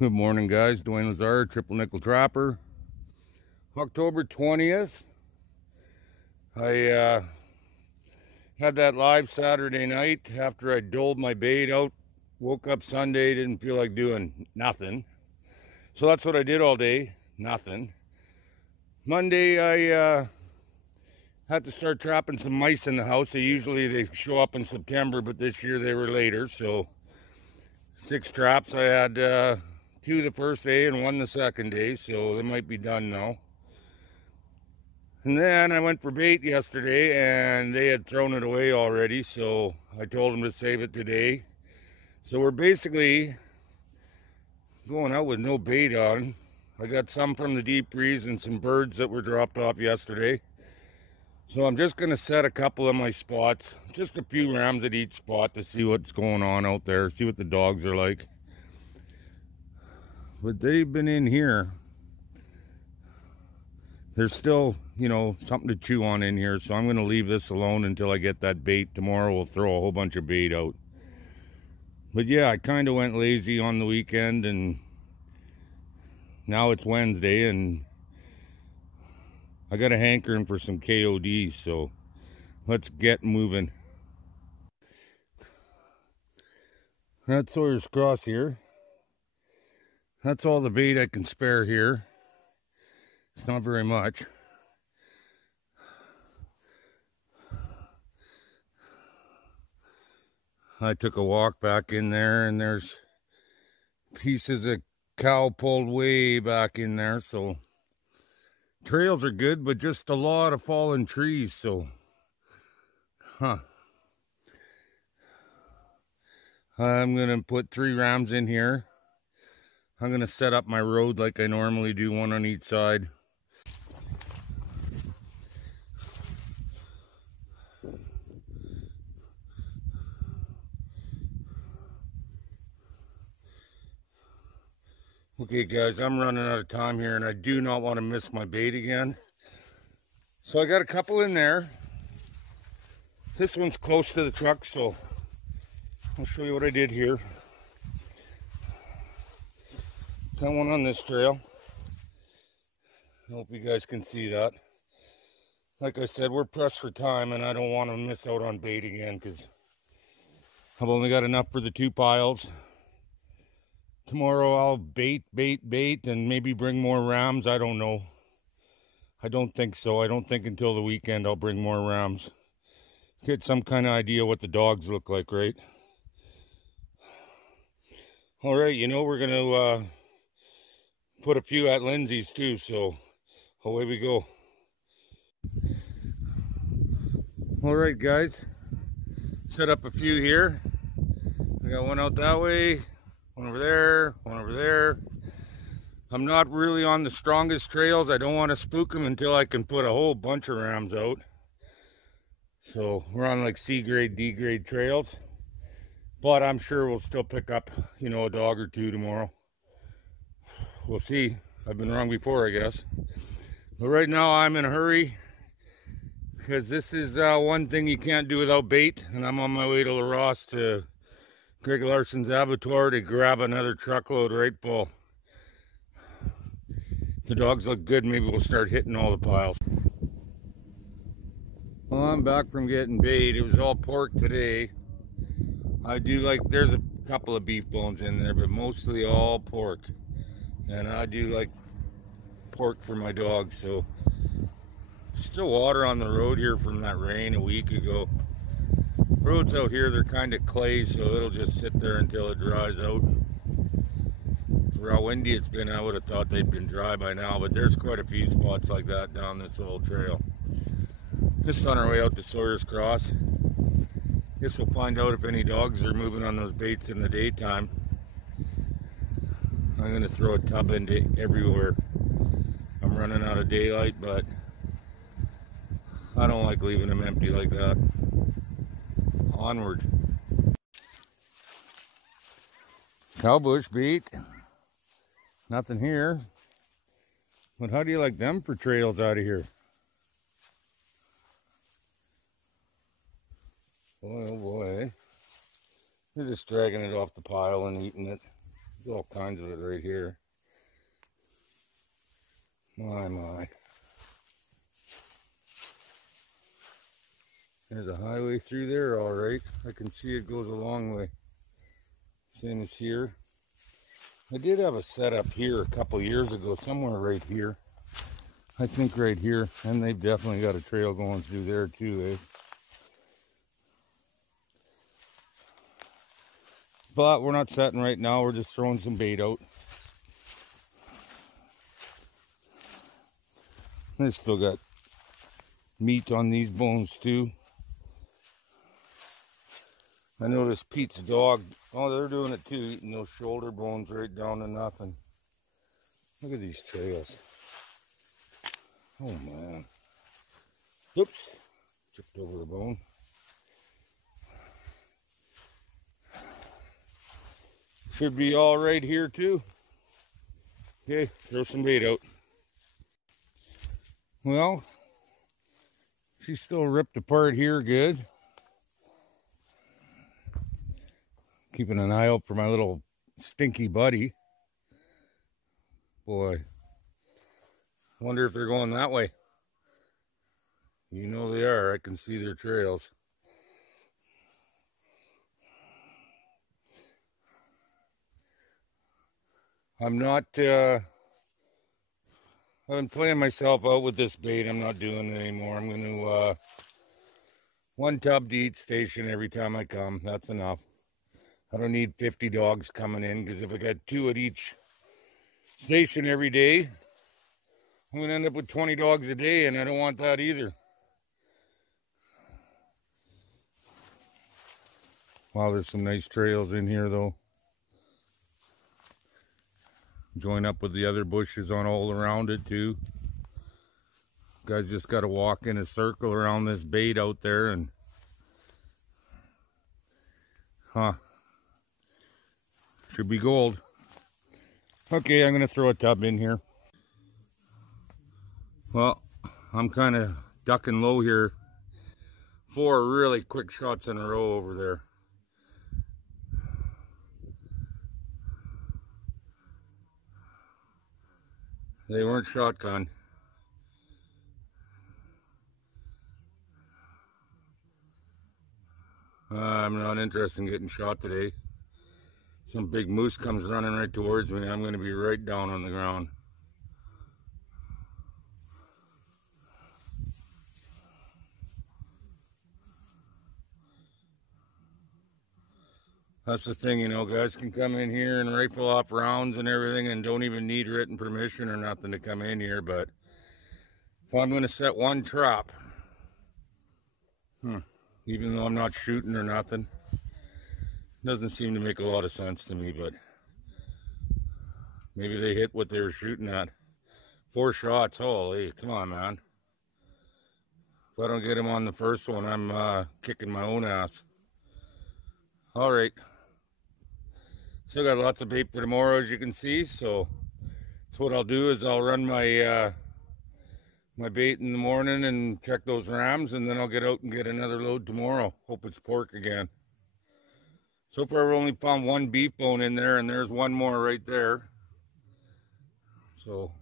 Good morning, guys. Dwayne Lazar, Triple Nickel Trapper. October 20th. I had that live Saturday night after I doled my bait out. Woke up Sunday, didn't feel like doing nothing. So that's what I did all day, nothing. Monday, I had to start trapping some mice in the house. They show up in September, but this year they were later. So 6 traps. I had 2 the first day and 1 the second day, so they might be done now. And then I went for bait yesterday and they had thrown it away already, so I told them to save it today. So we're basically going out with no bait on. I got some from the deep freeze and some birds that were dropped off yesterday. So I'm just going to set a couple of my spots, just a few rams at each spot to see what's going on out there, see what the dogs are like. But they've been in here. There's still, something to chew on in here, so I'm going to leave this alone until I get that bait. Tomorrow we'll throw a whole bunch of bait out. But yeah, I kind of went lazy on the weekend, and now it's Wednesday, and I got a hankering for some Coyote, so let's get moving. That's Sawyer's Cross here. That's all the bait I can spare here. It's not very much. I took a walk back in there, and there's pieces of cow pulled way back in there, so trails are good, but just a lot of fallen trees, so I'm gonna put 3 rams in here. I'm gonna set up my road like I normally do, 1 on each side. Okay guys, I'm running out of time here and I do not want to miss my bait again. So I got a couple in there. This one's close to the truck, so I'll show you what I did here. Got one on this trail. I hope you guys can see that. Like I said, we're pressed for time and I don't want to miss out on bait again because I've only got enough for the 2 piles. Tomorrow I'll bait, and maybe bring more rams. I don't know. I don't think so. I don't think until the weekend I'll bring more rams. Get some kind of idea what the dogs look like, right? All right, we're going to put a few at Lindsay's too, so away we go. All right, guys. Set up a few here. I got one out that way. One over there, one over there. I'm not really on the strongest trails. I don't want to spook them until I can put a whole bunch of rams out. So we're on like C grade, D grade trails. But I'm sure we'll still pick up, a dog or 2 tomorrow. We'll see. I've been wrong before, I guess. But right now I'm in a hurry because this is one thing you can't do without bait. And I'm on my way to La Rosse to Greg Larson's abattoir to grab another truckload right full. If the dogs look good, maybe we'll start hitting all the piles. Well, I'm back from getting bait. It was all pork today. I do there's a couple of beef bones in there, but mostly all pork. And I do like pork for my dogs, so still water on the road here from that rain a week ago. Roads out here, they're kind of clay, so it'll just sit there until it dries out. For how windy it's been, I would have thought they'd been dry by now, but there's quite a few spots like that down this old trail. Just on our way out to Sawyer's Cross. Guess we'll find out if any dogs are moving on those baits in the daytime. I'm going to throw a tub into everywhere. I'm running out of daylight, but I don't like leaving them empty like that. Onward. Cowbush bait. Nothing here. But how do you like them for trails out of here? Boy, oh boy. They're just dragging it off the pile and eating it. There's all kinds of it right here. My. There's a highway through there, all right. I can see it goes a long way. Same as here. I did have a setup here a couple years ago, somewhere right here. I think right here. And they've definitely got a trail going through there too, eh? But we're not setting right now. We're just throwing some bait out. I still got meat on these bones too. I noticed Pete's dog, oh, they're doing it too, eating those shoulder bones right down to nothing. Look at these trails. Oh man. Oops, tripped over the bone. Should be all right here too. Okay, throw some bait out. Well, she's still ripped apart here good. Keeping an eye out for my little stinky buddy. Boy, I wonder if they're going that way. You know they are. I can see their trails. I'm not, I've been playing myself out with this bait. I'm not doing it anymore. I'm going to, one tub to each station every time I come. That's enough. I don't need 50 dogs coming in, because if I got 2 at each station every day, I'm going to end up with 20 dogs a day, and I don't want that either. Wow, there's some nice trails in here, though. Join up with the other bushes on all around it, too. Guys just got to walk in a circle around this bait out there, and... Huh. Should be gold. Okay, I'm going to throw a tub in here. Well, I'm kind of ducking low here. 4 really quick shots in a row over there. They weren't shotgun. I'm not interested in getting shot today. Some big moose comes running right towards me, I'm going to be right down on the ground. That's the thing, you know, guys can come in here and rifle off rounds and everything and don't even need written permission or nothing to come in here, but if I'm going to set one trap, even though I'm not shooting or nothing, doesn't seem to make a lot of sense to me, but maybe they hit what they were shooting at. 4 shots, holy, come on, man. If I don't get him on the first one, I'm kicking my own ass. All right. Still got lots of bait for tomorrow, as you can see, so what I'll do is I'll run my my bait in the morning and check those rams, and then I'll get out and get another load tomorrow. Hope it's pork again. So far, I've only found 1 beef bone in there, and there's 1 more right there. So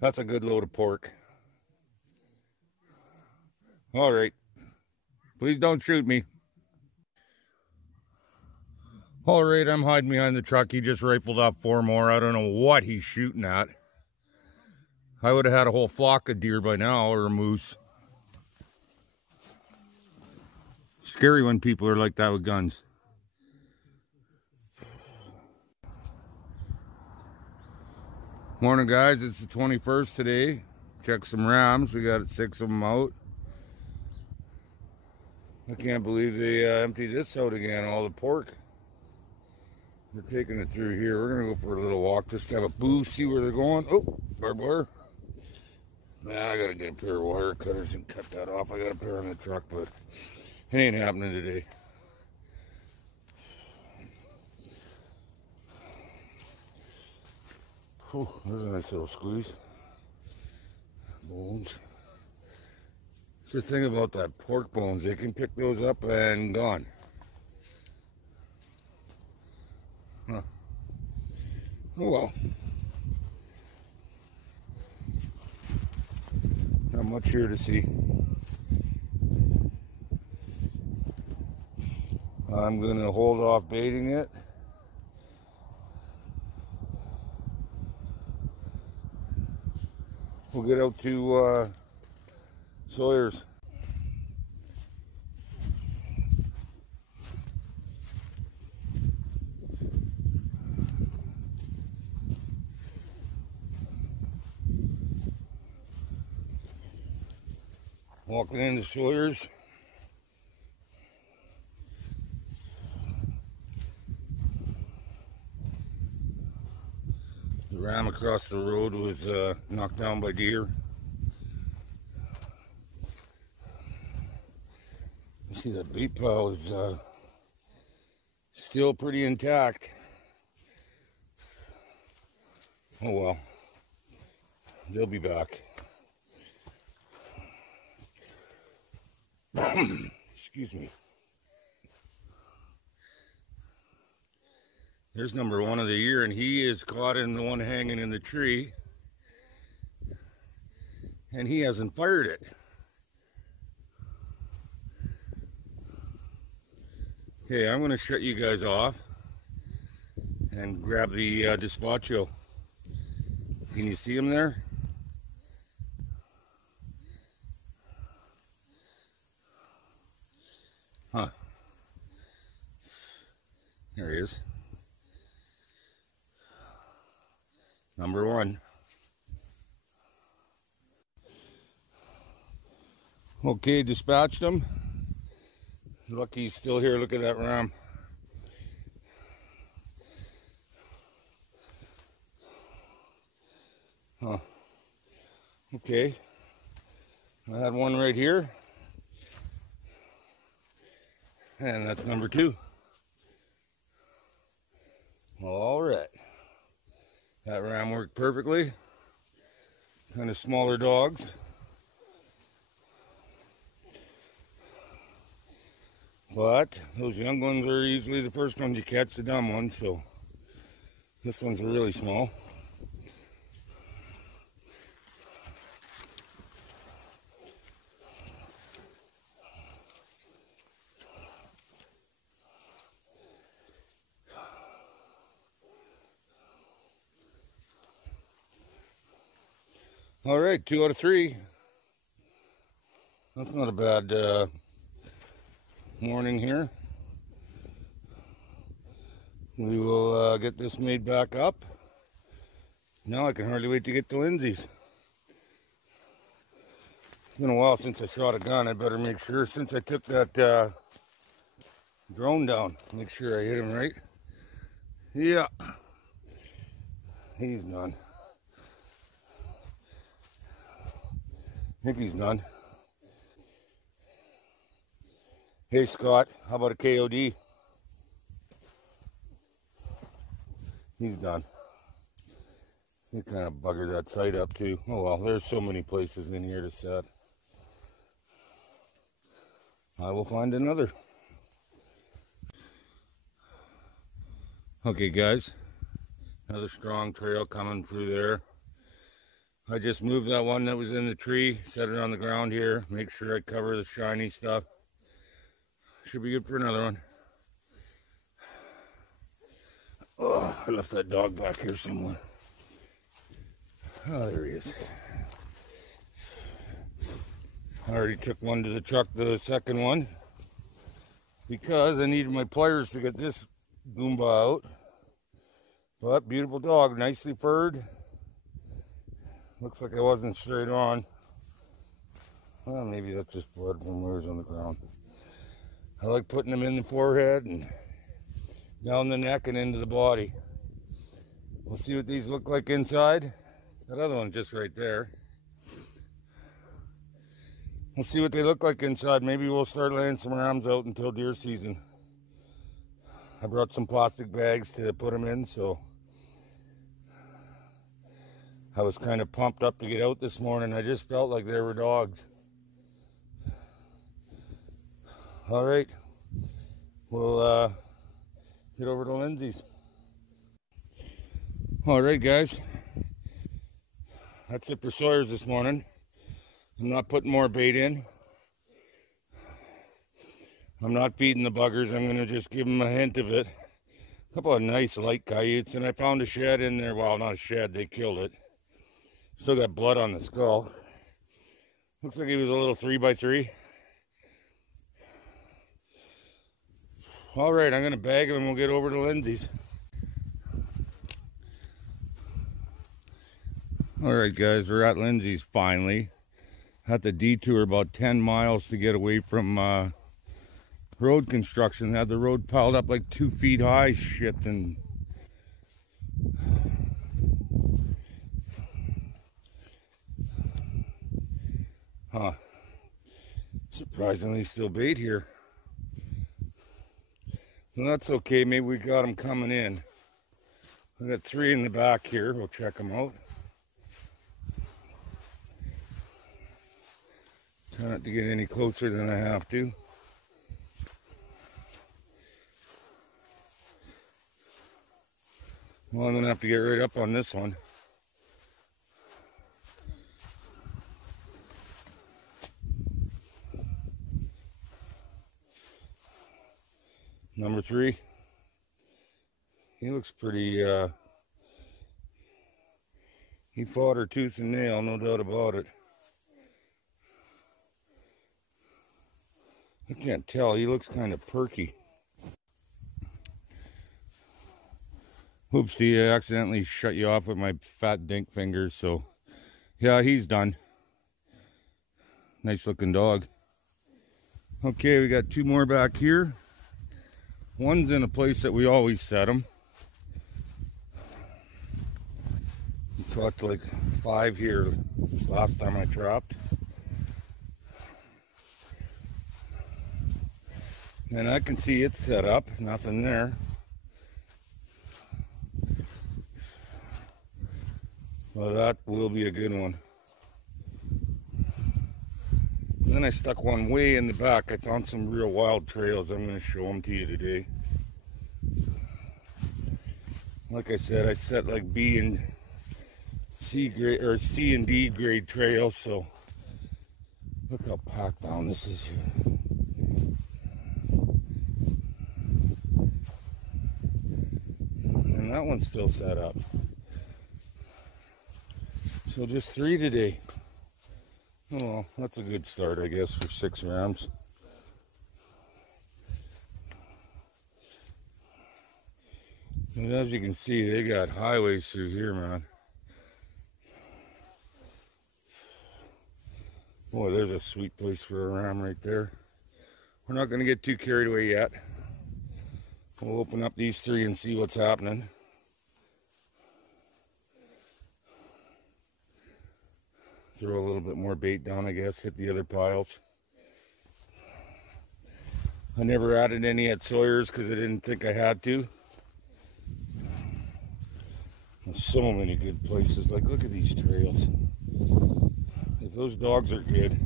that's a good load of pork. All right. Please don't shoot me. All right, I'm hiding behind the truck. He just rifled off 4 more. I don't know what he's shooting at. I would have had a whole flock of deer by now, or a moose. Scary when people are like that with guns. Morning, guys. It's the 21st today. Check some rams. We got 6 of them out. I can't believe they emptied this out again, all the pork. We're taking it through here. We're going to go for a little walk, just have a boo, see where they're going. Oh, barbed wire. Man, I got to get a pair of wire cutters and cut that off. I got a pair in the truck, but it ain't happening today. Oh, there's a nice little squeeze. Bones. It's the thing about that pork bones. They can pick those up and gone. Huh. Oh well. Not much here to see. I'm going to hold off baiting it. We'll get out to Sawyer's. Walking into Sawyer's. The ram across the road was knocked down by deer. You see that bait pile is still pretty intact. Oh well, they'll be back. Excuse me. There's number one of the year, and he is caught in the one hanging in the tree, and he hasn't fired it. Okay, I'm going to shut you guys off and grab the despacho. Can you see him there? Huh. There he is. Number one. Okay, dispatched him. Lucky he's still here. Look at that ram. Huh. Okay. I had one right here. And that's number two. Well, all right. That ram worked perfectly. Kind of smaller dogs. But those young ones are usually the first ones you catch, the dumb ones, so this one's really small. All right, 2 out of 3. That's not a bad morning here. We will get this made back up. Now I can hardly wait to get to Lindsay's. It's been a while since I shot a gun. I better make sure, since I took that drone down, make sure I hit him right. Yeah, he's done. I think he's done. Hey Scott, how about a Coyote? He's done. He kind of buggered that sight up too. Oh well, there's so many places in here to set. I will find another. Okay guys, another strong trail coming through there. I just moved that one that was in the tree, set it on the ground here, make sure I cover the shiny stuff. Should be good for another one. Oh, I left that dog back here somewhere. Oh, there he is. I already took one to the truck, the second one, because I needed my pliers to get this Goomba out. But beautiful dog, nicely furred. Looks like I wasn't straight on. Well, maybe that's just blood from where it was on the ground. I like putting them in the forehead and down the neck and into the body. We'll see what these look like inside. That other one's just right there. We'll see what they look like inside. Maybe we'll start laying some rams out until deer season. I brought some plastic bags to put them in, so I was kind of pumped up to get out this morning. I just felt like there were dogs. All right, we'll get over to Lindsay's. All right, guys. That's it for Sawyers this morning. I'm not putting more bait in. I'm not feeding the buggers. I'm going to just give them a hint of it. A couple of nice light coyotes, and I found a shed in there. Well, not a shed. They killed it. Still got blood on the skull. Looks like he was a little 3x3. All right, I'm going to bag him and we'll get over to Lindsay's. All right, guys, we're at Lindsay's finally. Had to detour about 10 miles to get away from road construction. Had the road piled up like 2 feet high. Shit, and surprisingly still bait here. Well, that's okay. Maybe we got them coming in. We got 3 in the back here. We'll check them out. Try not to get any closer than I have to. Well, I'm gonna have to get right up on this one. Number 3. He looks pretty, he fought her tooth and nail, no doubt about it. I can't tell, he looks kind of perky. Oopsie, I accidentally shut you off with my fat dink fingers, so yeah, he's done. Nice looking dog. Okay, we got 2 more back here. One's in a place that we always set them. We caught like 5 here last time I trapped. And I can see it set up, nothing there. Well, that will be a good one. And then I stuck one way in the back. I found some real wild trails. I'm going to show them to you today. Like I said, I set like B and C grade or C and D grade trails. So look how packed down this is here. And that one's still set up. So just 3 today. Oh, well, that's a good start, I guess, for 6 rams. And as you can see, they got highways through here, man. Boy, there's a sweet place for a ram right there. We're not going to get too carried away yet. We'll open up these 3 and see what's happening. Throw a little bit more bait down, I guess, hit the other piles. I never added any at Sawyers because I didn't think I had to. There's so many good places. Like, look at these trails. If those dogs are good.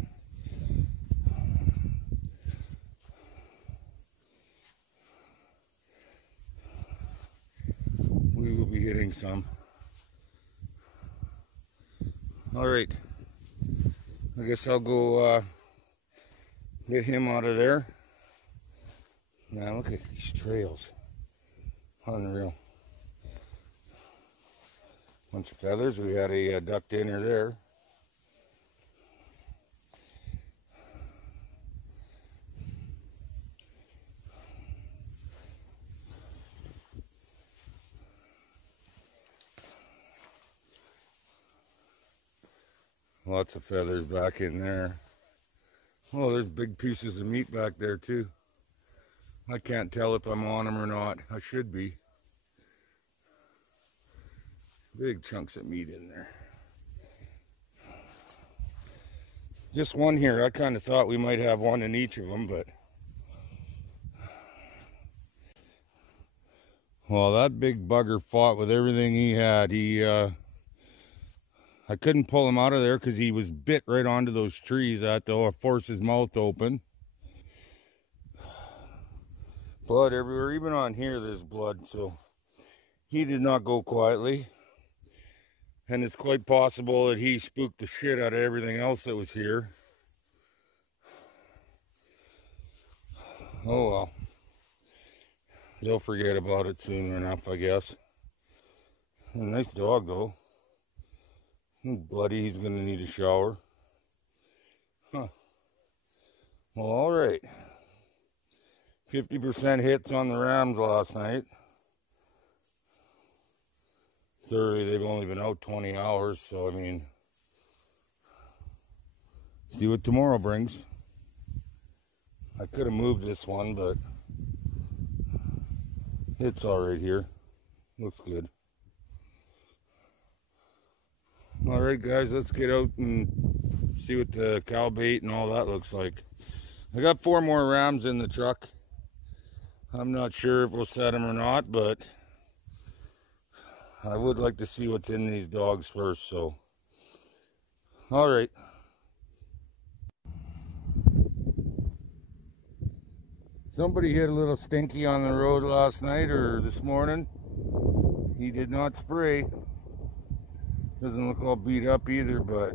We will be hitting some. All right. I guess I'll go get him out of there. Now look at these trails. Unreal. Bunch of feathers. We had a duck dinner there. Lots of feathers back in there. Oh, there's big pieces of meat back there too. I can't tell if I'm on them or not. I should be. Big chunks of meat in there. Just one here. I kind of thought we might have one in each of them, but... Well, that big bugger fought with everything he had. I couldn't pull him out of there because he was bit right onto those trees. I had to force his mouth open. Blood everywhere. Even on here there's blood, so he did not go quietly. And it's quite possible that he spooked the shit out of everything else that was here. Oh well. They'll forget about it soon enough, I guess. A nice dog, though. Bloody, he's gonna need a shower. Huh. Well, alright. 50% hits on the Rams last night. Thoroughly, they've only been out 20 hours, so I mean, see what tomorrow brings. I could have moved this one, but it's all right here. Looks good. All right, guys, let's get out and see what the cow bait and all that looks like. I got 4 more Rams in the truck. I'm not sure if we'll set them or not, but I would like to see what's in these dogs first, so. All right. Somebody hit a little stinky on the road last night or this morning. He did not spray. Doesn't look all beat up either, but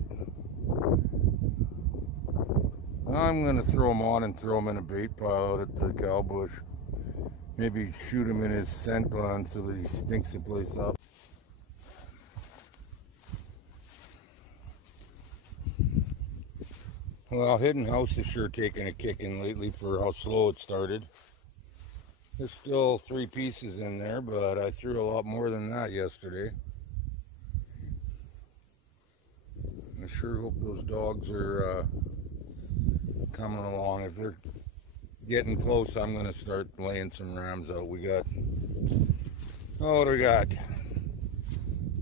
I'm going to throw him on and throw him in a bait pile out at the cow bush. Maybe shoot him in his scent gland so that he stinks the place up. Well, Hidden House is sure taking a kicking lately for how slow it started. There's still 3 pieces in there, but I threw a lot more than that yesterday. I sure hope those dogs are coming along. If they're getting close, I'm going to start laying some Rams out. We got, oh, what do we got?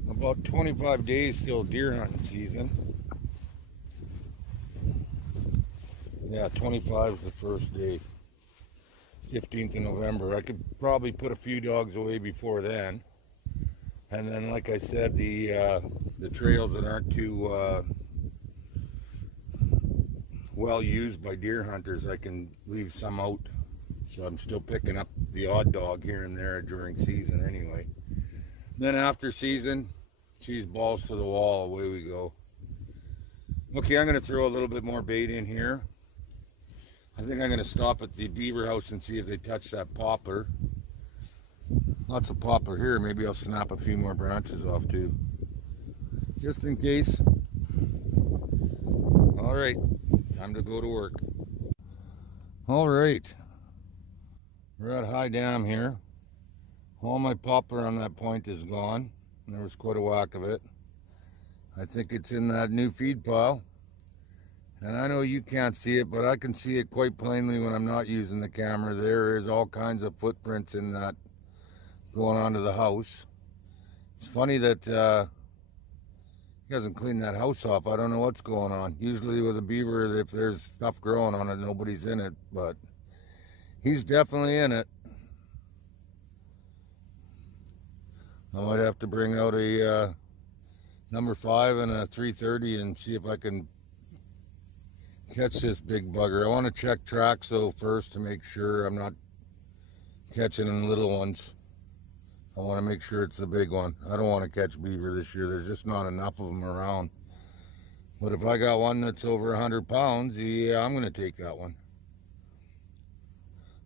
About 25 days till deer hunting season. Yeah, 25 is the first day. 15th of November. I could probably put a few dogs away before then. And then, like I said, the trails that aren't too well used by deer hunters, I can leave some out. So I'm still picking up the odd dog here and there during season anyway. Then after season, geez, balls to the wall, away we go. Okay, I'm going to throw a little bit more bait in here. I think I'm going to stop at the beaver house and see if they touch that poplar. Lots of poplar here. Maybe I'll snap a few more branches off too, just in case. All right, time to go to work. All right, we're at High Dam here. All my poplar on that point is gone. There was quite a whack of it. I think it's in that new feed pile. And I know you can't see it, but I can see it quite plainly when I'm not using the camera. There is all kinds of footprints in that going onto the house. It's funny that he hasn't cleaned that house up. I don't know what's going on. Usually with a beaver, if there's stuff growing on it, nobody's in it, but he's definitely in it. I might have to bring out a number 5 and a 330 and see if I can catch this big bugger. I want to check tracks though first to make sure I'm not catching little ones. I want to make sure it's the big one. I don't want to catch beaver this year. There's just not enough of them around. But if I got one that's over 100 pounds, yeah, I'm going to take that one.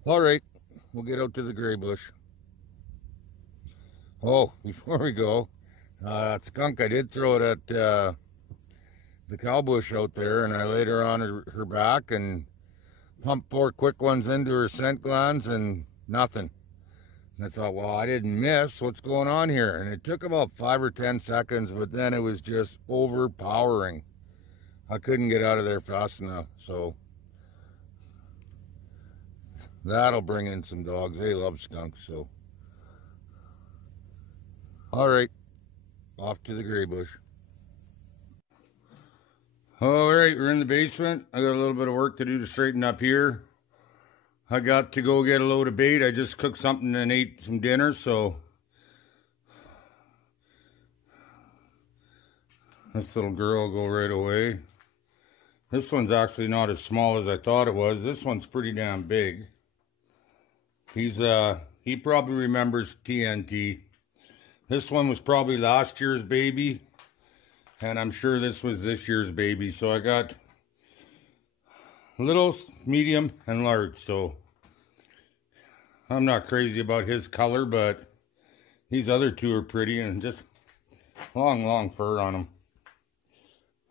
All right, we'll get out to the gray bush. Oh, before we go, that skunk, I did throw it at the cow bush out there, and I laid her on her back and pumped 4 quick ones into her scent glands and nothing. And I thought, well, I didn't miss. What's going on here? And it took about 5 or 10 seconds, but then it was just overpowering. I couldn't get out of there fast enough, so that'll bring in some dogs. They love skunks, so. All right, off to the gray bush. All right, we're in the basement. I got a little bit of work to do to straighten up here. I got to go get a load of bait. I just cooked something and ate some dinner, so this little girl will go right away. This one's actually not as small as I thought it was. This one's pretty damn big. He probably remembers TNT. This one was probably last year's baby. And I'm sure this was this year's baby. So I got little, medium, and large. So I'm not crazy about his color, but these other two are pretty and just long fur on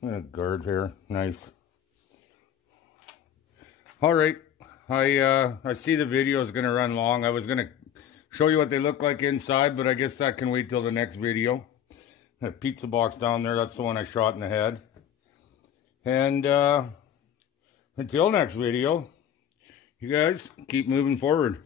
them. Guard hair, nice. All right, I see the video is gonna run long. I was gonna show you what they look like inside, but I guess that can wait till the next video. That pizza box down there, that's the one I shot in the head. And until next video, you guys keep moving forward.